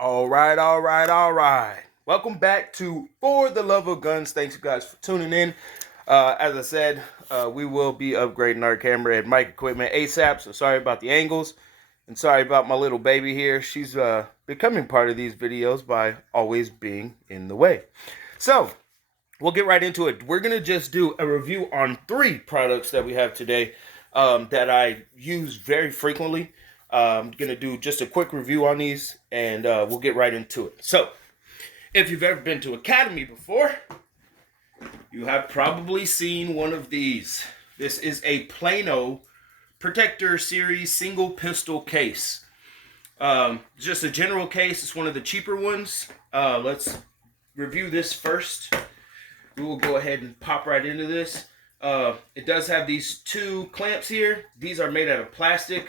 All right, all right, all right. Welcome back to For the Love of Guns. Thanks, you guys, for tuning in. As I said, we will be upgrading our camera and mic equipment ASAP. So sorry about the angles, and sorry about my little baby here. She's becoming part of these videos by always being in the way. So we'll get right into it. We're gonna just do a review on 3 products that we have today that I use very frequently. I'm gonna do just a quick review on these, and we'll get right into it. So, if you've ever been to Academy before, you have probably seen one of these. This is a Plano Protector Series single pistol case. Just a general case. It's one of the cheaper ones. Let's review this first. We will go ahead and pop right into this. It does have these 2 clamps here. These are made out of plastic.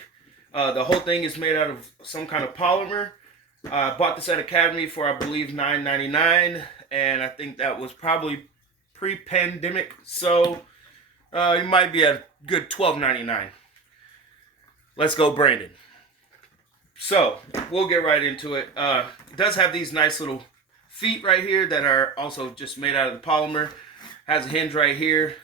The whole thing is made out of some kind of polymer. I bought this at Academy for, I believe, $9.99, and I think that was probably pre-pandemic, so it might be a good $12.99. Let's go, Brandon. So, we'll get right into it. It does have these nice little feet right here that are also just made out of the polymer. Has a hinge right here,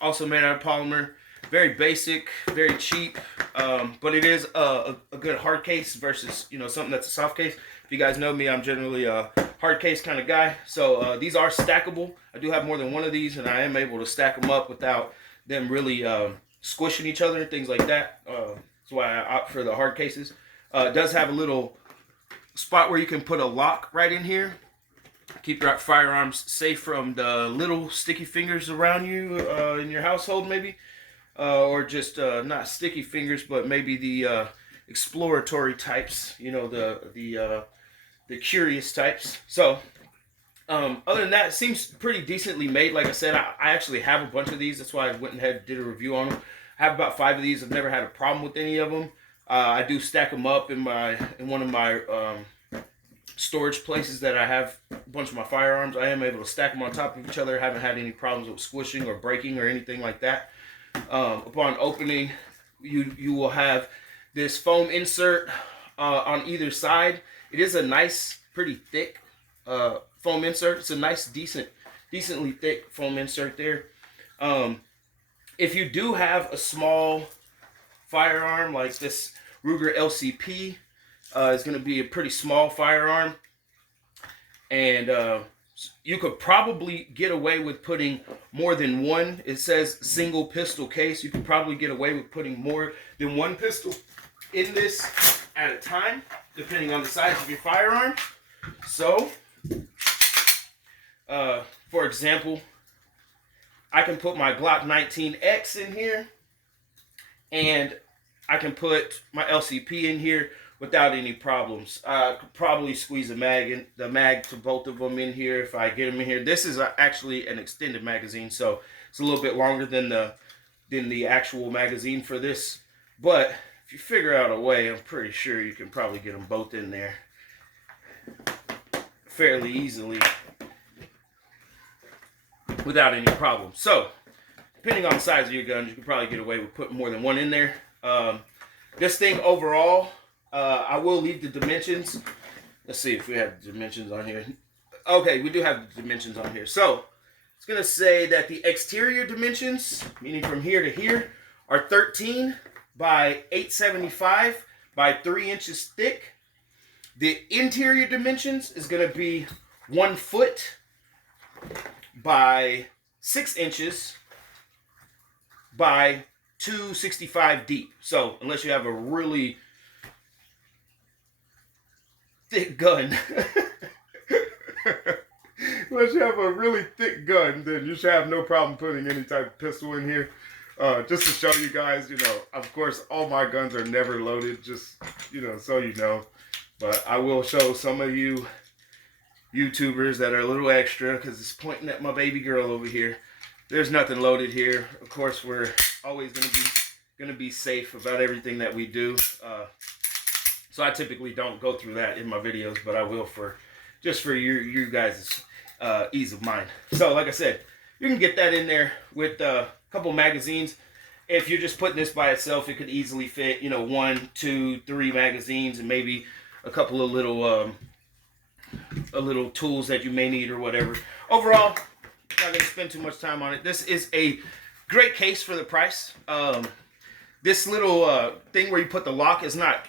also made out of polymer. Very basic, very cheap, but it is a good hard case versus, something that's a soft case. If you guys know me, I'm generally a hard case kind of guy. So these are stackable. I do have more than one of these, and I am able to stack them up without them really squishing each other and things like that. That's why I opt for the hard cases. It does have a little spot where you can put a lock right in here. Keep your firearms safe from the little sticky fingers around you in your household, maybe. Or just not sticky fingers, but maybe the exploratory types, the curious types. So, other than that, it seems pretty decently made. Like I said, I actually have a bunch of these. That's why I went ahead and did a review on them. I have about 5 of these. I've never had a problem with any of them. I do stack them up in one of my storage places that I have a bunch of my firearms. I am able to stack them on top of each other. I haven't had any problems with squishing or breaking or anything like that. Upon opening, you will have this foam insert on either side. It is a nice, pretty thick foam insert. It's a nice, decently thick foam insert there. If you do have a small firearm like this Ruger LCP, it's going to be a pretty small firearm, and you could probably get away with putting more than one. It says single pistol case. You could probably get away with putting more than one pistol in this at a time, depending on the size of your firearm. So, for example, I can put my Glock 19X in here, and I can put my LCP in here without any problems. I could probably squeeze the mag to both of them in here if I get them in here. This is actually an extended magazine, so it's a little bit longer than the actual magazine for this. But if you figure out a way, I'm pretty sure you can probably get them both in there fairly easily without any problem. So, depending on the size of your guns, you can probably get away with putting more than one in there. This thing overall, I will leave the dimensions. Let's see if we have the dimensions on here. Okay, we do have the dimensions on here. So, it's going to say that the exterior dimensions, meaning from here to here, are 13 by 875 by 3 inches thick. The interior dimensions is going to be 1 foot by 6 inches by 265 deep. So, unless you have a really thick gun, unless you have a really thick gun, then you should have no problem putting any type of pistol in here. Just to show you guys, of course, all my guns are never loaded, just, so you know. But I will show some of you YouTubers that are a little extra, because it's pointing at my baby girl over here. There's nothing loaded here. Of course, we're always going to be safe about everything that we do. So I typically don't go through that in my videos, but I will just for you guys' ease of mind. So, like I said, you can get that in there with a couple magazines. If you're just putting this by itself, it could easily fit, 1, 2, 3 magazines and maybe a couple of little tools that you may need or whatever. Overall, not gonna spend too much time on it. This is a great case for the price. This little thing where you put the lock is not,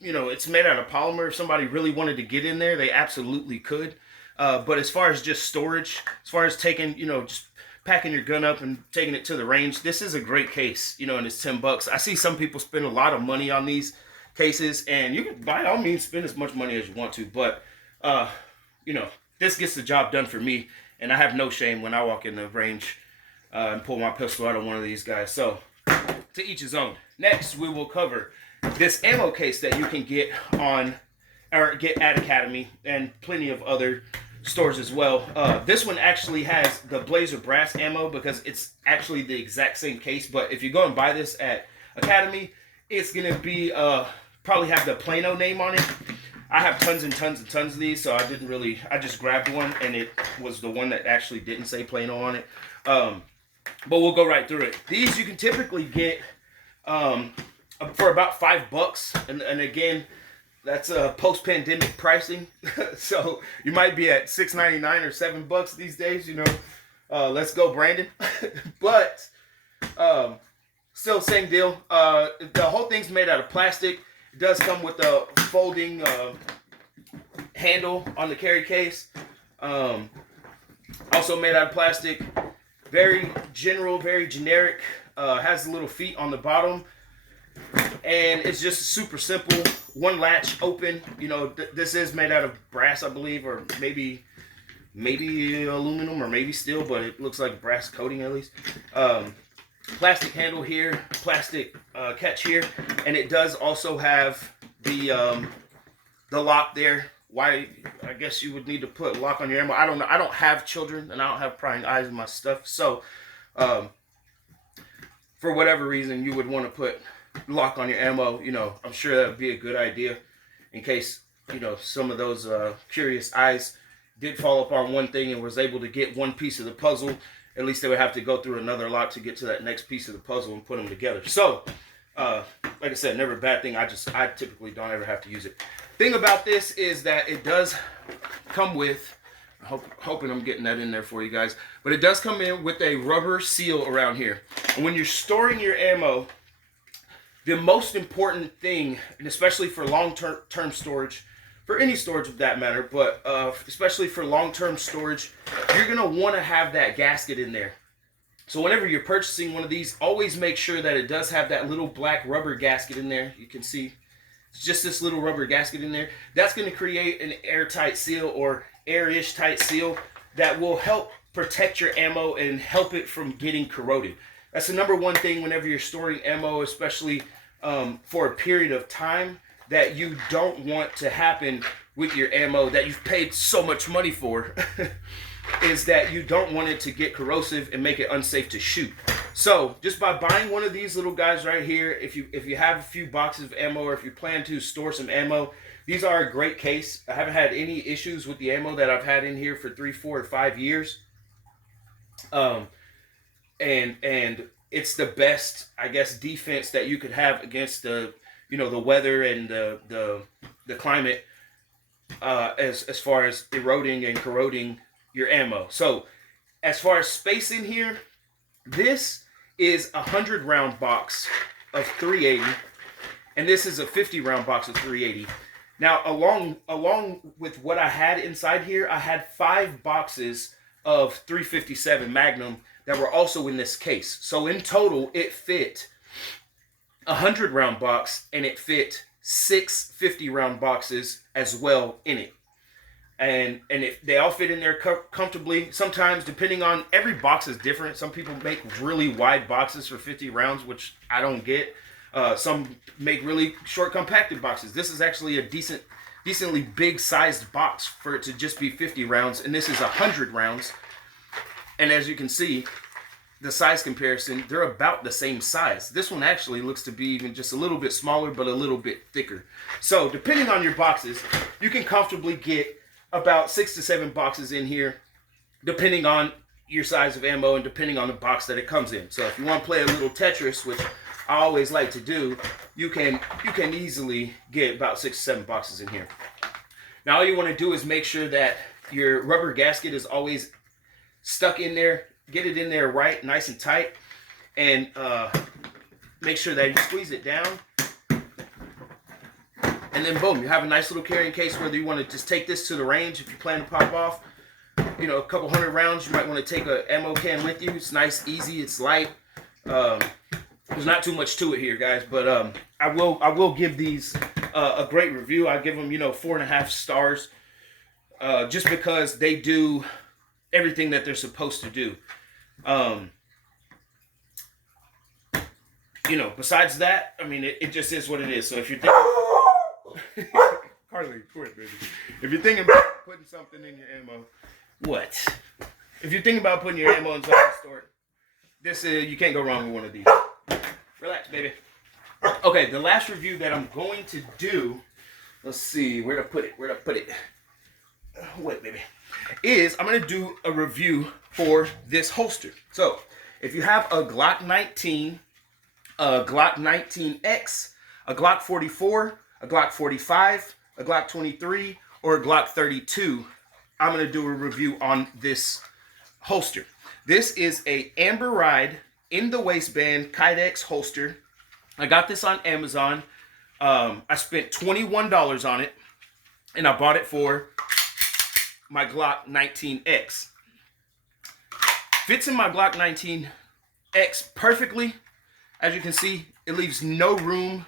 it's made out of polymer. If somebody really wanted to get in there, they absolutely could. But as far as just storage, as far as taking, just packing your gun up and taking it to the range, this is a great case, and it's $10. I see some people spend a lot of money on these cases, and you can by all means spend as much money as you want to, but this gets the job done for me, and I have no shame when I walk in the range and pull my pistol out of one of these guys. So to each his own. Next, we will cover this ammo case that you can get at Academy and plenty of other stores as well. This one actually has the Blazer brass ammo because it's actually the exact same case, but if you go and buy this at Academy, it's gonna be probably have the Plano name on it. I have tons and tons and tons of these, so I just grabbed one, and it was the one that actually didn't say Plano on it. But we'll go right through it. These you can typically get for about $5, and again, that's post-pandemic pricing. So you might be at $6.99 or $7 these days. Let's go, Brandon. But still, same deal. The whole thing's made out of plastic. It does come with a folding handle on the carry case. Also made out of plastic. Very general, very generic. Has the little feet on the bottom. And it's just super simple. One latch open. This is made out of brass, I believe, or maybe aluminum or maybe steel, but it looks like brass coating at least. Plastic handle here, plastic catch here, and it does also have the lock there. Why? I guess you would need to put a lock on your ammo. I don't know. I don't have children, and I don't have prying eyes in my stuff, so for whatever reason, you would want to put lock on your ammo. I'm sure that would be a good idea in case some of those curious eyes did fall upon one thing and was able to get one piece of the puzzle. At least they would have to go through another lock to get to that next piece of the puzzle and put them together. So, like I said, never a bad thing. I typically don't ever have to use it. Thing about this is that it does come with, hoping I'm getting that in there for you guys, but it does come in with a rubber seal around here. And when you're storing your ammo, the most important thing, and especially for long-term storage, for any storage of that matter, but especially for long-term storage, you're going to want to have that gasket in there. So whenever you're purchasing one of these, always make sure that it does have that little black rubber gasket in there. You can see it's just this little rubber gasket in there. That's going to create an airtight seal or air-ish tight seal that will help protect your ammo and help it from getting corroded. That's the number one thing whenever you're storing ammo, especially for a period of time, that you don't want to happen with your ammo that you've paid so much money for is that you don't want it to get corrosive and make it unsafe to shoot. So just by buying one of these little guys right here, if you have a few boxes of ammo, or if you plan to store some ammo, these are a great case. I haven't had any issues with the ammo that I've had in here for 3, 4, or 5 years. And it's the best, I guess, defense that you could have against the weather and the climate as far as eroding and corroding your ammo. So as far as space in here, this is a 100-round box of 380, and this is a 50-round box of 380. Now, along with what I had inside here, I had 5 boxes of 357 Magnum that were also in this case. So in total, it fit a 100-round box, and it fit 6 50-round boxes as well in it. And they all fit in there comfortably. Sometimes, depending on, every box is different. Some people make really wide boxes for 50 rounds, which I don't get. Some make really short, compacted boxes. This is actually a decently big-sized box for it to just be 50 rounds, and this is 100 rounds. And as you can see, the size comparison, they're about the same size. This one actually looks to be even just a little bit smaller, but a little bit thicker. So depending on your boxes, you can comfortably get about 6 to 7 boxes in here, depending on your size of ammo and depending on the box that it comes in. So if you want to play a little Tetris, which I always like to do, you can easily get about 6 or 7 boxes in here. Now all you want to do is make sure that your rubber gasket is always stuck in there. Get it in there right, nice and tight, and make sure that you squeeze it down. And then boom, you have a nice little carrying case, whether you want to just take this to the range if you plan to pop off, you know, a couple hundred rounds. You might want to take a ammo can with you. It's nice, easy, it's light. There's not too much to it here, guys, but I will give these a great review. I give them, you know, 4.5 stars, just because they do everything that they're supposed to do. You know, besides that, I mean, it just is what it is. So if you're thinking, Carly, quit, baby. If you're thinking about putting something in your ammo, what? If you're thinking about putting your ammo inside the store, this is, you can't go wrong with one of these. Relax, baby. Okay, the last review that I'm going to do, let's see, where to put it? Wait, baby. I'm going to do a review for this holster. So, if you have a Glock 19, a Glock 19X, a Glock 44, a Glock 45, a Glock 23, or a Glock 32, I'm going to do a review on this holster. This is a Amber Ride in the waistband Kydex holster. I got this on Amazon. I spent $21 on it, and I bought it for my Glock 19X. Fits in my Glock 19X perfectly. As you can see, it leaves no room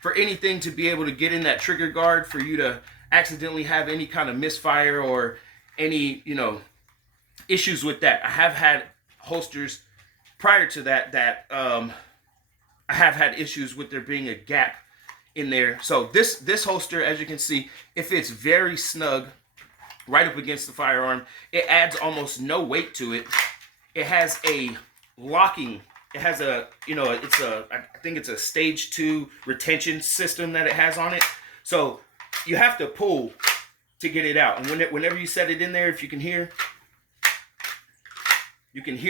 for anything to be able to get in that trigger guard for you to accidentally have any kind of misfire or any, you know, issues with that. I have had holsters prior to that I have had issues with there being a gap in there. So this holster, as you can see, it fits very snug right up against the firearm. It adds almost no weight to it. It has a locking, it has a, you know, I think it's a stage 2 retention system that it has on it. So you have to pull to get it out. And whenever you set it in there, if you can hear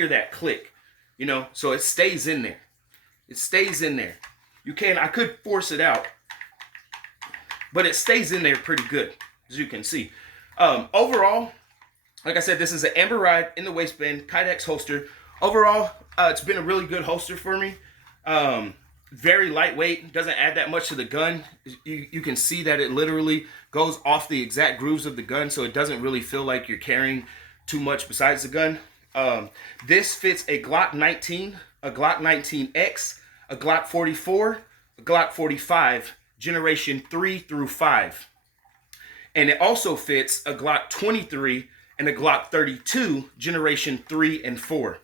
that click, you know, so it stays in there. It stays in there. I could force it out, but it stays in there pretty good, as you can see. Overall, like I said, this is an Amber Ride in the waistband Kydex holster. Overall, it's been a really good holster for me. Very lightweight, doesn't add that much to the gun. You can see that it literally goes off the exact grooves of the gun, so it doesn't really feel like you're carrying too much besides the gun. This fits a Glock 19, a Glock 19X, a Glock 44, a Glock 45, generation 3 through 5. And it also fits a Glock 23 and a Glock 32, generation 3 and 4.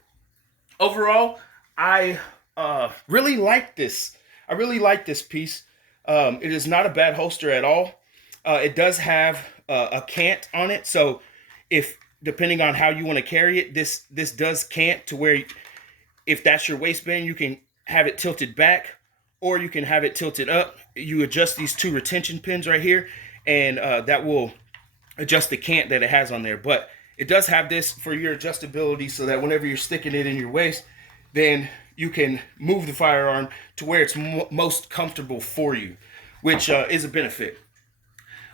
Overall, I really like this. I really like this piece. It is not a bad holster at all. It does have a cant on it, so if depending on how you want to carry it, this does cant to where if that's your waistband, you can have it tilted back or you can have it tilted up. You adjust these 2 retention pins right here, and that will adjust the cant that it has on there. But it does have this for your adjustability so that whenever you're sticking it in your waist, then you can move the firearm to where it's most comfortable for you, which is a benefit.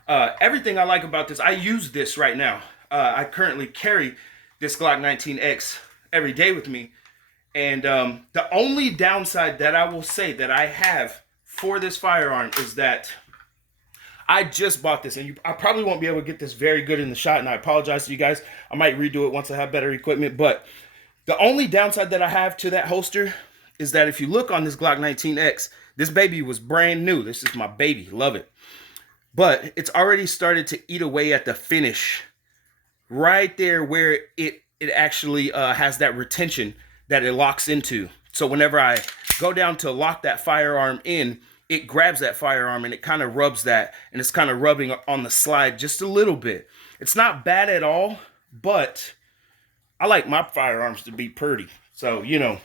Everything I like about this, I use this right now. I currently carry this Glock 19X every day with me. And the only downside that I will say that I have for this firearm is that I just bought this, and I probably won't be able to get this very good in the shot, and I apologize to you guys. I might redo it once I have better equipment, but the only downside that I have to that holster is that if you look on this Glock 19X, this baby was brand new. This is my baby. Love it. But it's already started to eat away at the finish right there where it actually has that retention that it locks into. So whenever I go down to lock that firearm in, it grabs that firearm and it kind of rubs that, and it's kind of rubbing on the slide just a little bit. It's not bad at all, but I like my firearms to be pretty. So, you know,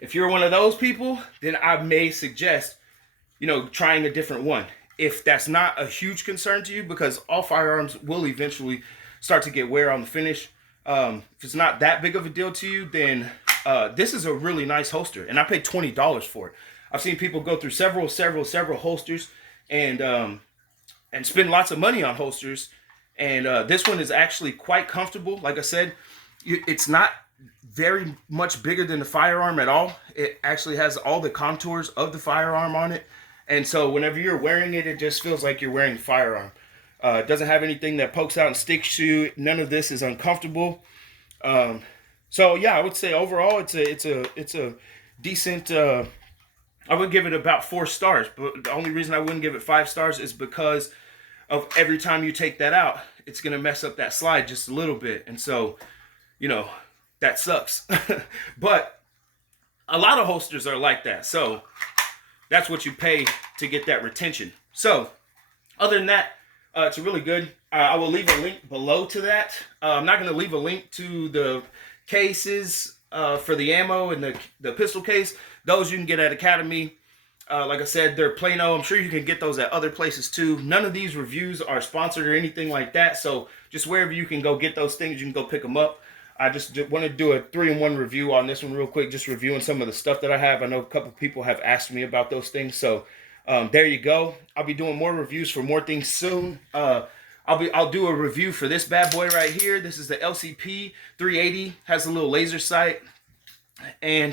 if you're one of those people, then I may suggest, you know, trying a different one. If that's not a huge concern to you, because all firearms will eventually start to get wear on the finish. If it's not that big of a deal to you, then this is a really nice holster, and I paid $20 for it. I've seen people go through several holsters and spend lots of money on holsters. And this one is actually quite comfortable. Like I said, it's not very much bigger than the firearm at all. It actually has all the contours of the firearm on it. And so whenever you're wearing it, it just feels like you're wearing the firearm. It doesn't have anything that pokes out and sticks to you. None of this is uncomfortable. So yeah, I would say overall it's a decent. I would give it about 4 stars. But the only reason I wouldn't give it 5 stars is because of every time you take that out, it's gonna mess up that slide just a little bit, and so that sucks. But a lot of holsters are like that, so that's what you pay to get that retention. So other than that, it's really good. I will leave a link below to that. I'm not going to leave a link to the cases for the ammo and the pistol case. Those you can get at Academy. Like I said, they're Plano. I'm sure you can get those at other places too. None of these reviews are sponsored or anything like that. So just wherever you can go get those things, you can go pick them up. I just want to do a 3-in-1 review on this one real quick, just reviewing some of the stuff that I have. I know a couple people have asked me about those things. So there you go. I'll be doing more reviews for more things soon. I'll do a review for this bad boy right here. This is the LCP 380. Has a little laser sight, and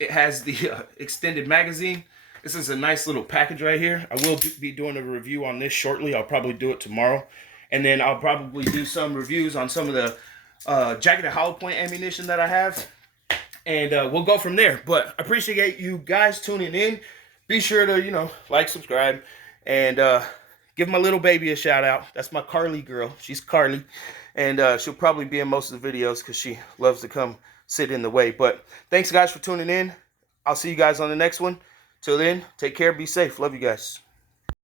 it has the extended magazine. This is a nice little package right here. I will be doing a review on this shortly. I'll probably do it tomorrow. And then I'll probably do some reviews on some of the jacketed hollow point ammunition that I have. And we'll go from there. But I appreciate you guys tuning in. Be sure to, like, subscribe, and give my little baby a shout out. That's my Carly girl. She's Carly. And she'll probably be in most of the videos because she loves to come sit in the way. But thanks guys for tuning in. I'll see you guys on the next one. Till then, take care, be safe. Love you guys.